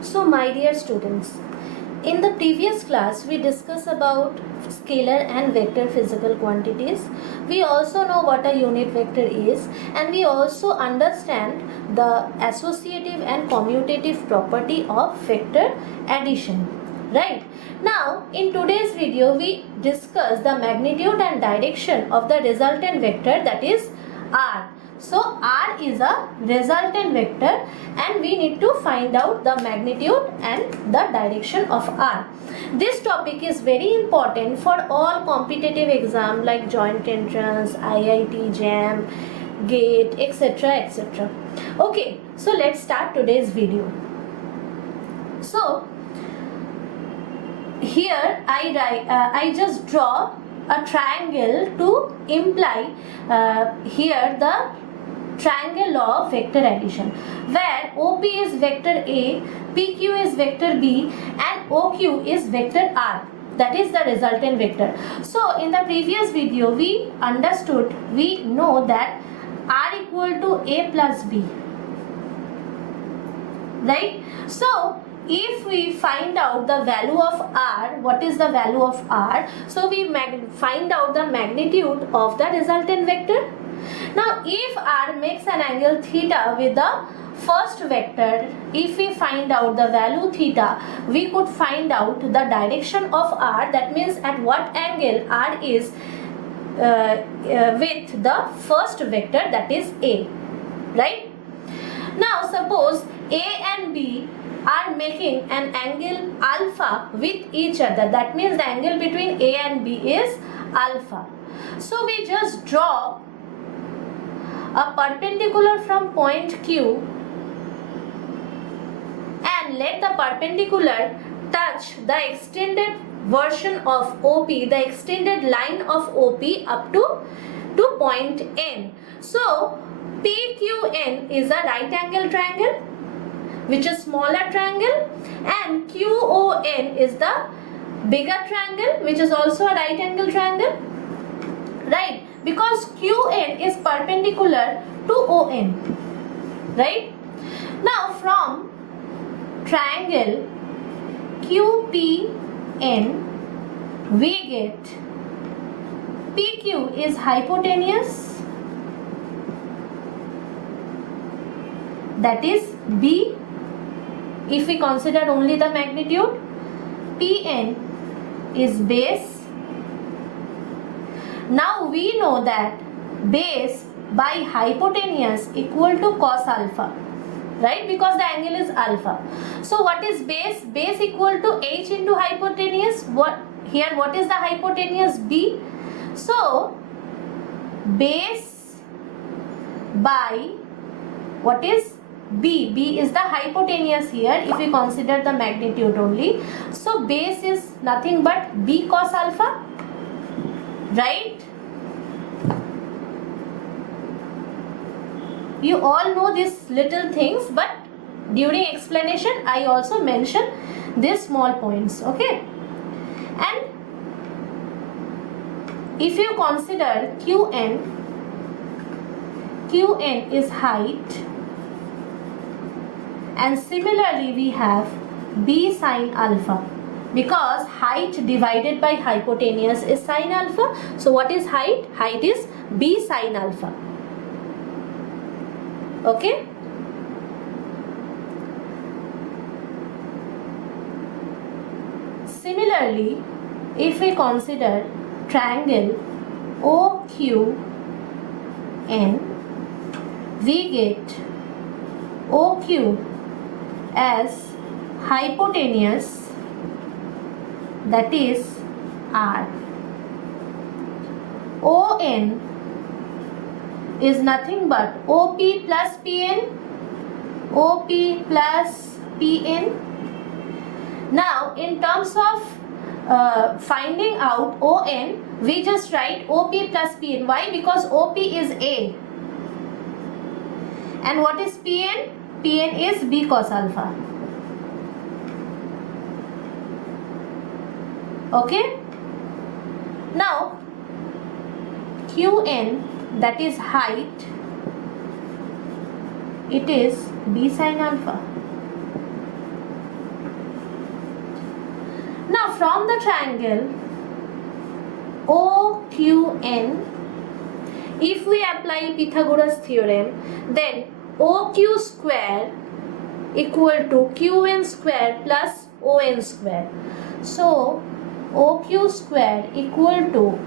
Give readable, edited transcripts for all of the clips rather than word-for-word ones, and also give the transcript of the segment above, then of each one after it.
So my dear students, in the previous class we discussed about scalar and vector physical quantities. We also know what a unit vector is, and we also understand the associative and commutative property of vector addition. Right? Now in today's video we discuss the magnitude and direction of the resultant vector, that is R. So R is a resultant vector and we need to find out the magnitude and the direction of R. This topic is very important for all competitive exams like joint entrance, IIT-JEE, GATE, etc. etc. Okay, so let's start today's video. So here I just draw a triangle to imply here the triangle law of vector addition, where OP is vector A, PQ is vector B and OQ is vector R. That is the resultant vector. So in the previous video we know that R equal to A plus B, right? So if we find out the value of R, what is the value of R? So we find out the magnitude of the resultant vector. Now if R makes an angle theta with the first vector, if we find out the value theta, we could find out the direction of R, that means at what angle R is with the first vector, that is A, right? Now suppose A and B are making an angle alpha with each other, that means the angle between A and B is alpha. So we just draw a perpendicular from point Q and let the perpendicular touch the extended version of OP, the extended line of OP up to point N. So PQN is a right angle triangle, which is smaller triangle, and QON is the bigger triangle, which is also a right angle triangle, right? Because QN is perpendicular to ON, right? Now from triangle QPN we get PQ is hypotenuse, that is B. If we consider only the magnitude, PN is base. Now we know that base by hypotenuse equal to cos alpha, right? Because the angle is alpha. So what is base? Base equal to h into hypotenuse. What is the hypotenuse? B. So base by what is B? B is the hypotenuse here if we consider the magnitude only. So base is nothing but B cos alpha, right? You all know these little things, but during explanation I also mention these small points, okay? And if you consider QN is height, and similarly we have B sin alpha, because height divided by hypotenuse is sin alpha. So what is height? Height is B sin alpha, okay? Similarly, if we consider triangle OQN, we get OQ as hypotenuse, that is R. ON is nothing but OP plus PN, OP plus PN. Now in terms of finding out ON, we just write OP plus PN. Why? Because OP is A. And what is PN? PN is B cos alpha. Okay? Now QN, that is height, it is B sin alpha. from the triangle OQN, if we apply Pythagoras theorem, then OQ square equal to QN square plus ON square. So OQ square equal to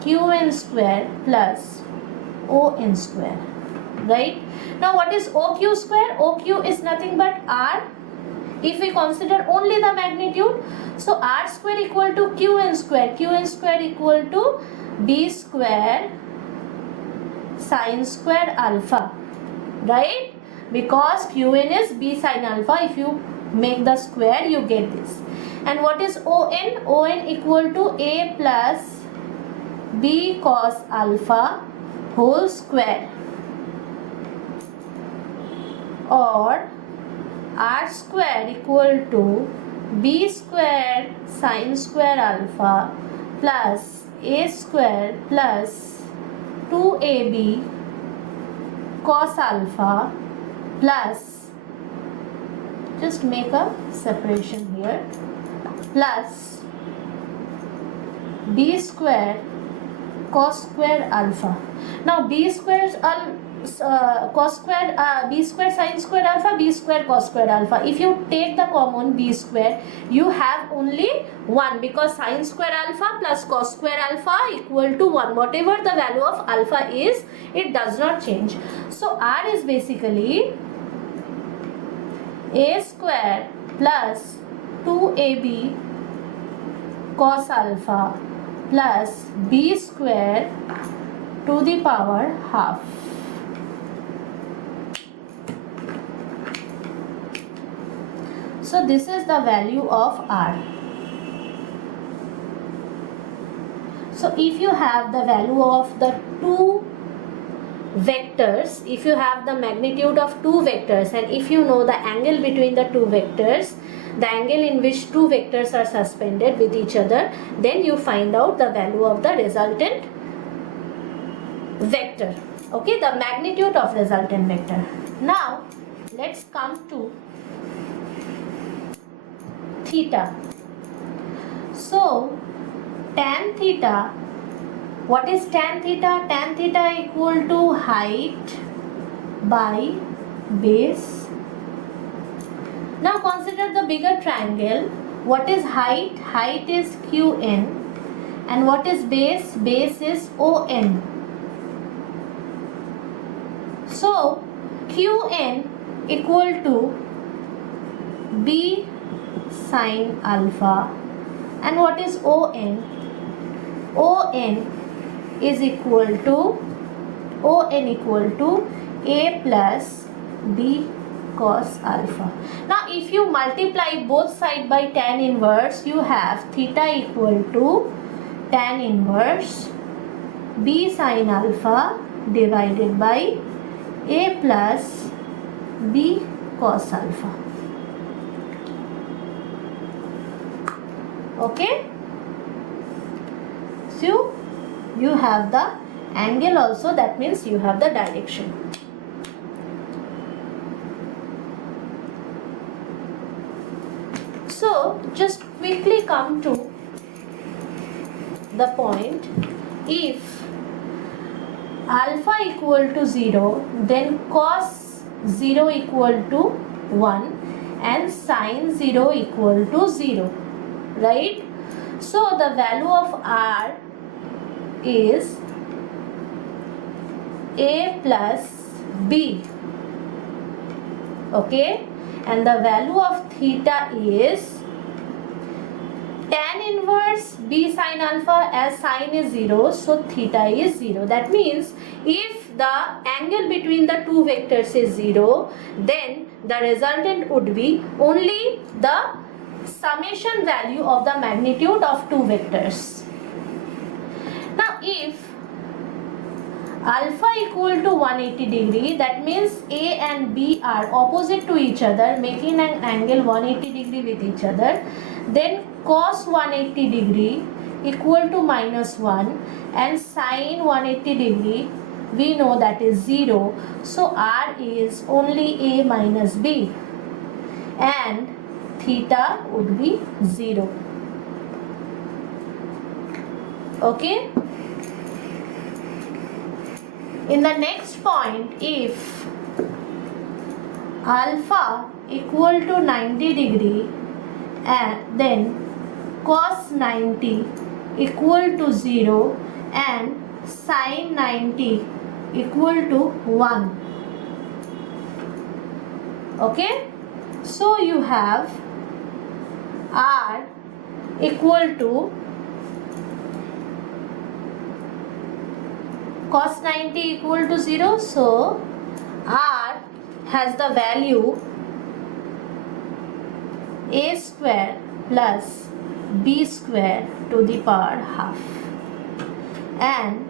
QN square plus ON square, right? Now what is OQ square? OQ is nothing but R. If we consider only the magnitude, so R square equal to QN square, QN square equal to B square sine square alpha, right? Because Qn is B sine alpha. If you make the square, you get this. And what is On? On equal to A plus B cos alpha whole square, or R square equal to B square sine square alpha plus A square plus 2AB cos alpha plus, just make a separation here, plus B square cos square alpha. Now B square cos square B square sin square alpha, B square cos square alpha. If you take the common B square, you have only 1, because sin square alpha plus cos square alpha equal to 1. Whatever the value of alpha is, it does not change. So R is basically A square plus 2AB cos alpha plus B square to the power half. So this is the value of R. So if you have the value of the two vectors, if you have the magnitude of two vectors, and if you know the angle between the two vectors, the angle in which two vectors are suspended with each other, then you find out the value of the resultant vector. Okay, the magnitude of resultant vector. Now let's come to theta. So tan theta, what is tan theta? Tan theta equal to height by base. Now consider the bigger triangle. What is height? Height is QN. And what is base? Base is ON. So QN equal to B sine alpha. And what is ON? ON is equal to A plus B cos alpha. Now if you multiply both sides by tan inverse, you have theta equal to tan inverse B sine alpha divided by A plus B cos alpha. Okay, so you have the angle also, that means you have the direction. So just quickly come to the point, if alpha equal to 0, then cos 0 equal to 1 and sin 0 equal to 0, right? So the value of R is A plus B, okay, and the value of theta is tan inverse B sine alpha, as sine is 0, so theta is 0. That means if the angle between the two vectors is 0, then the resultant would be only the summation value of the magnitude of two vectors. Now if alpha equal to 180 degree, that means A and B are opposite to each other, making an angle 180 degree with each other, then cos 180 degree equal to minus 1 and sin 180 degree we know that is 0. So R is only A minus B and theta would be 0. Okay. In the next point, if alpha equal to 90 degree and then cos 90 equal to 0 and sin 90 equal to 1. Okay, so you have R equal to cos 90 equal to 0, so R has the value a square plus b square to the power half, and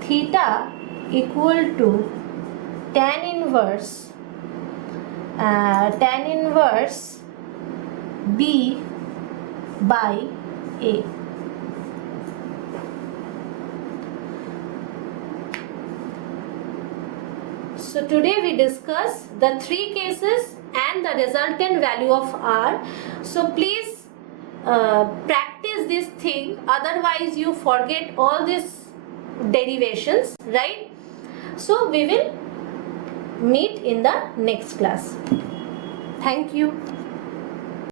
theta equal to tan inverse b by a. So today we discuss the three cases and the resultant value of R. So please practice this thing, otherwise you forget all these derivations, right? So we will meet in the next class. Thank you.